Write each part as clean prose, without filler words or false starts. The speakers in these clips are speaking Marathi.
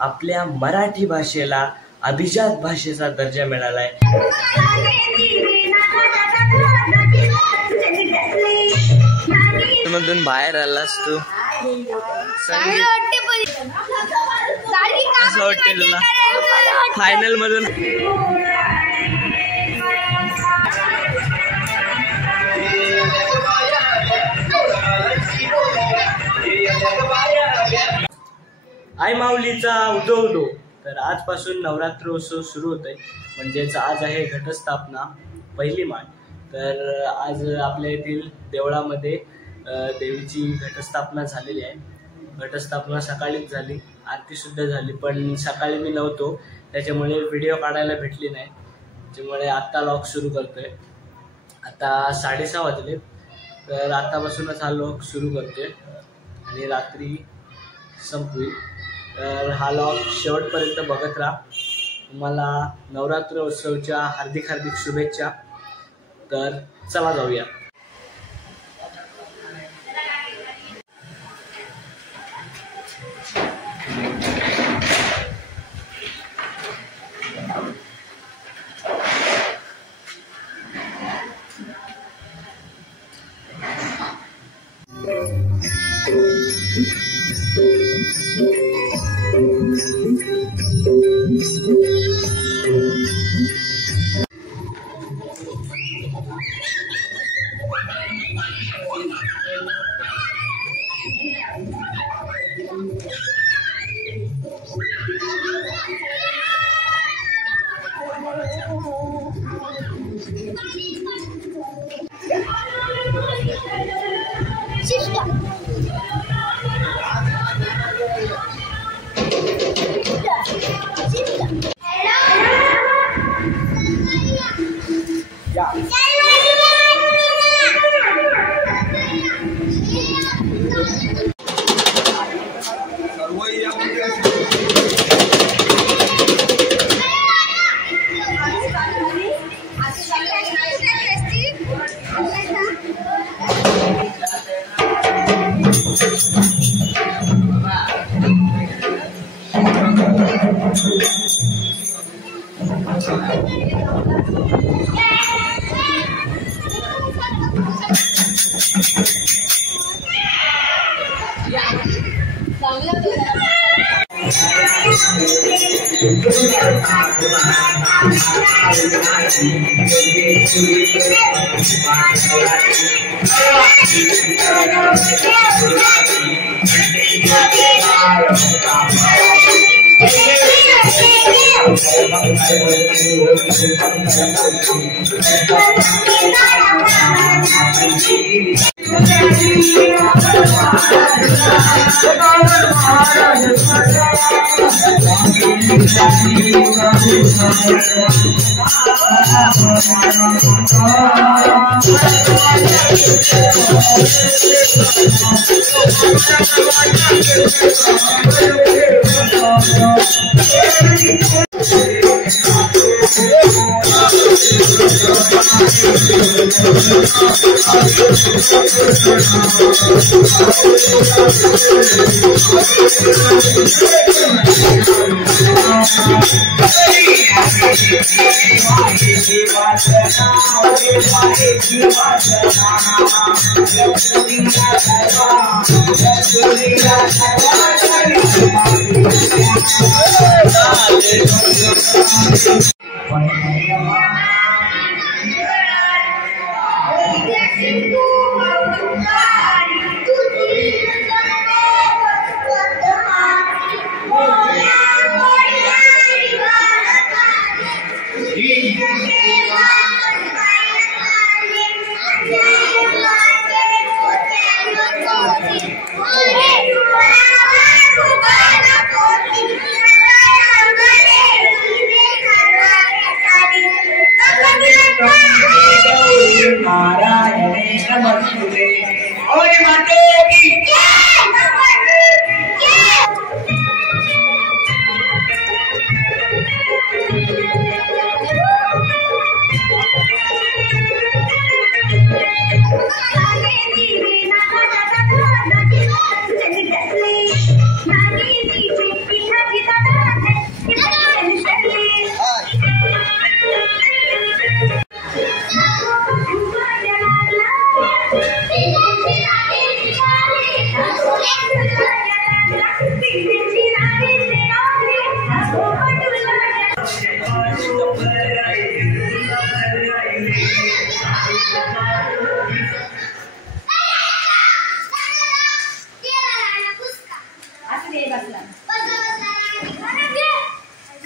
आपल्या मराठी भाषेला अभिजात भाषेचा दर्जा मिळालाय। मधून बाहेर आलास तू, असं वाटतंय तुला फायनल मधून? आई माऊलीचा उदो उदो। तर आजपासून नवरात्र उत्सव सुरू होतोय, म्हणजेच आज आहे घटस्थापना, पहिली माळ। तर आज आपल्या येथील देवळामध्ये देवीची घटस्थापना झालेली आहे। घटस्थापना सकाळीच झाली, आरती सुद्धा झाली, पण सकाळी मी नव्हतो त्याच्यामुळे व्हिडिओ काढायला भेटली नाही, त्याच्यामुळे आत्ता व्लॉग सुरू करतोय। आता 6:30 वाजले, तर आतापासूनच हा व्लॉग सुरू करतोय आणि रात्री संपवी। तर हा व्लॉग शेवटपर्यंत बघत राहा। तुम्हाला नवरात्र उत्सवाच्या हार्दिक हार्दिक शुभेच्छा। तर चला जाऊया।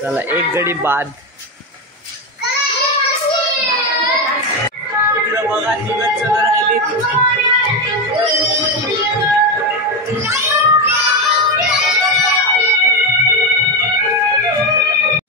चला एक गडी बाद. बघा निघत राहिली.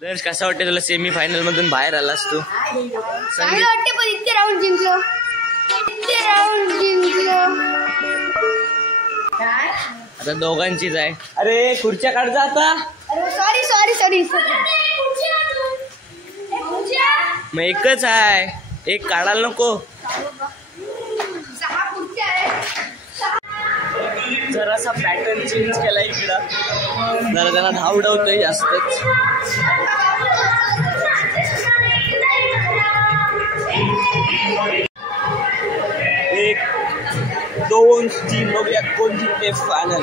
दर्श कसा वाटते तुला सेमी फायनल मधून बाहेर आलास तू? चांगलं वाटते पण इतके राऊंड जिंकलो. आता दोघांचीच आहे. अरे खुर्च्या काढजा आता. सॉरी मग एकच आहे, एक काढायला नको. जरासा पॅटर्न चेंज केला इकडं, जरा त्यांना धाव उडवतोय जास्तच. एक 2 3 बघूया कोण जिंकते फायनल.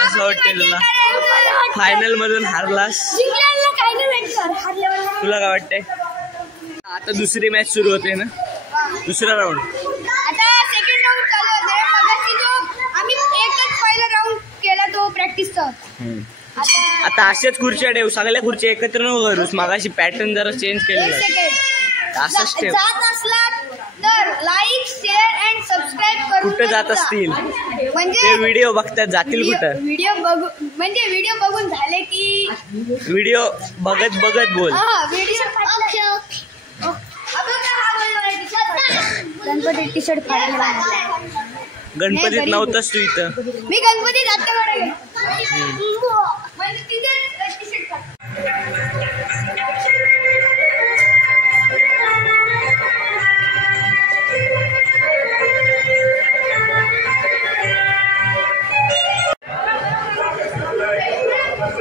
असं वाटतंय तुला फायनल मधून हारलास? तुला काय वाटतंय? आता दुसरी मॅच सुरू होते ना, दुसरा राऊंड. आता सेकंड राऊंड चालू होते. मगाशी जो आम्ही एकच पहिला राऊंड केला तो प्रॅक्टिसचा. आता अशाच खुर्च्या ठेव, सगळ्या खुर्च्या एकत्र नको करूस. मागाशी पॅटर्न जरा चेंज केलेला असंच ठेव. जात असला तर लाईक शेअर अँड सबस्क्राईब करून. कुठं जात असतील म्हणजे व्हिडिओ बघतात, जातील कुठं? व्हिडिओ बघून झाले की व्हिडिओ बघत बोल. गणपती टी शर्ट फाडला. गणपतीत नव्हतास तू इथं? मी गणपतीत आता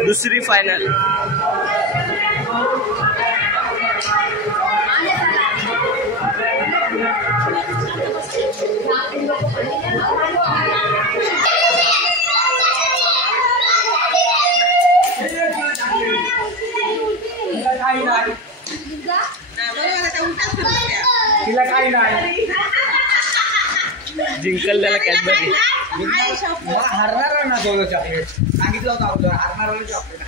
दुसरी फायनल. तिला काही नाही जिंकल त्याला कॅडबरी. हरणार ना तो चॉकलेट सांगितलं होतं अगोदर, हरणार चॉकलेट.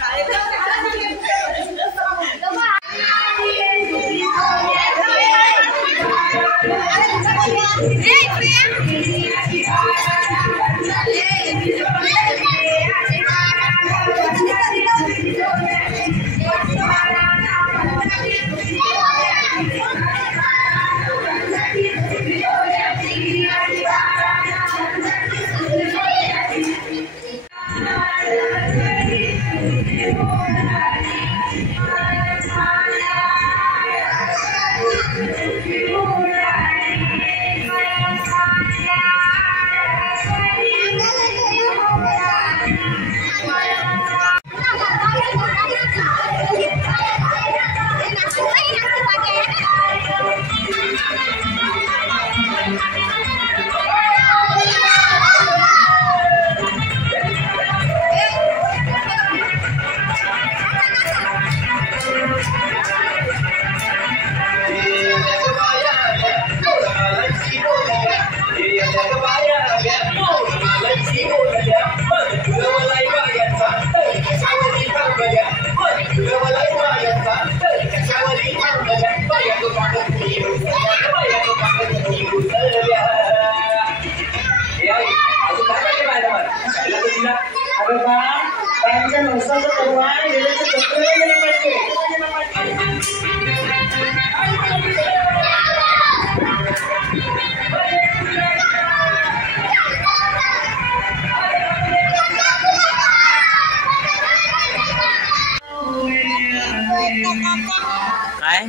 काय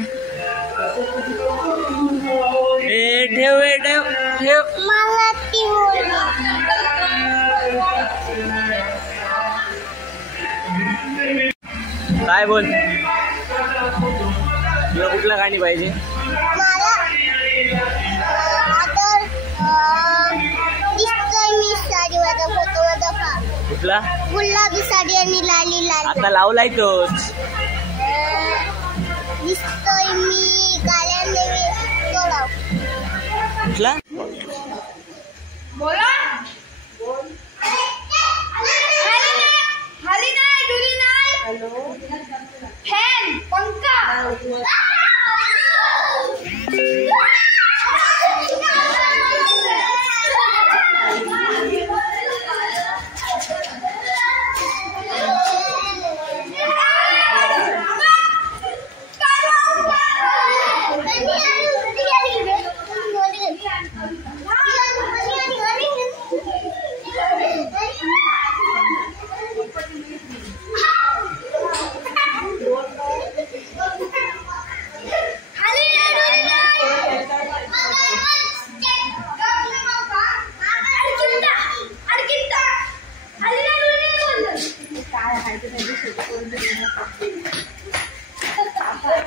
ठेव ठेव ठेव. काय बोल, तुला कुठला गाणी पाहिजे? कुठला? गुलाबी साडी आणि लाली लाली. आता लावलाय तोच. दिसतोय मी गाड्यांनी तोडाव. कुठला बोला. खाली नाही, डुली नाही. फॅन, पंखा.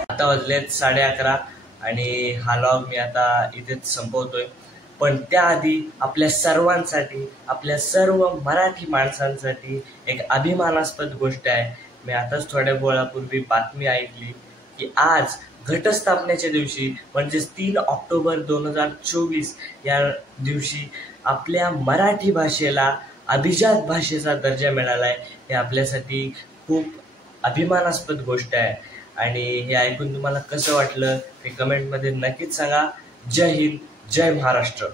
आता वाजलेत 11:30 आणि हा लॉग मी आता इथेच संपवतोय. पण त्याआधी आपल्या सर्वांसाठी, आपल्या सर्व मराठी माणसांसाठी एक अभिमानास्पद गोष्ट आहे. मी आताच थोड्या वेळापूर्वी बातमी ऐकली की आज घटस्थापनेच्या दिवशी म्हणजेच 3 ऑक्टोबर 2024 या दिवशी आपल्या मराठी भाषेला अभिजात भाषेचा दर्जा मिळाला आहे. हे आपल्यासाठी खूप अभिमानास्पद गोष्ट आहे आणि हे ऐकून तुम्हाला कसं वाटलं ते कमेंटमध्ये नक्कीच सांगा. जय हिंद, जय महाराष्ट्र.